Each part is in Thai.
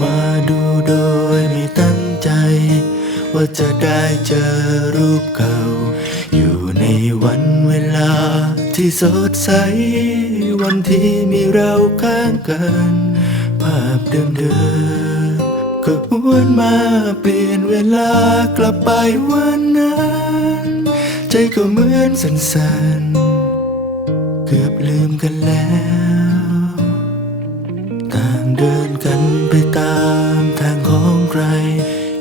มาดูโดยไม่ตั้งใจ ว่าจะได้เจอรูปเก่า อยู่ในวันเวลาที่สดใส วันที่มีเราข้างกัน ภาพเดิมๆก็หวนมาเปลี่ยนเวลากลับไปวันนั้น ใจก็เหมือนสันสันเกือบลืมกันแล้ว ต่างเดินกัน ไปตามทางของใคร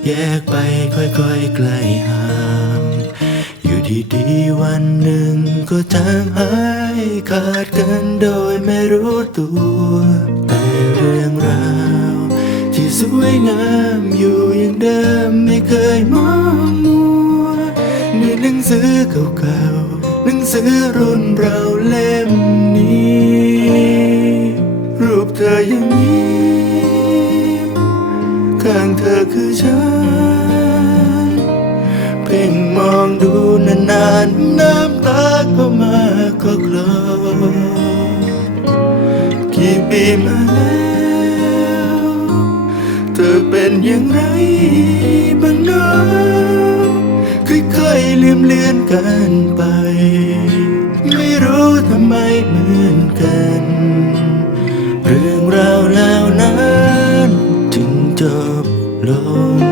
แยกไปค่อยๆไกลห่างอยู่ดีๆวันหนึ่งก็จางหายขาดกันโดยไม่รู้ตัวแต่เรื่องราวที่สวยงามอยู่อย่างเดิมไม่เคยมองมัวในหนังสือเก่าๆหนังสือรุ่นเราเล่มนี้ รูปเธอยังยิ้มข้างเธ อคือฉัน เพ่งมองดูนานๆ น้ำตาก็มาก็คลอกี่ปีมาแล้วเธอเป็นอย่างไรบ้างเนาะค่อยๆลืมเลือนกันไป บล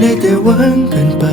ได้แต่หวังกันไป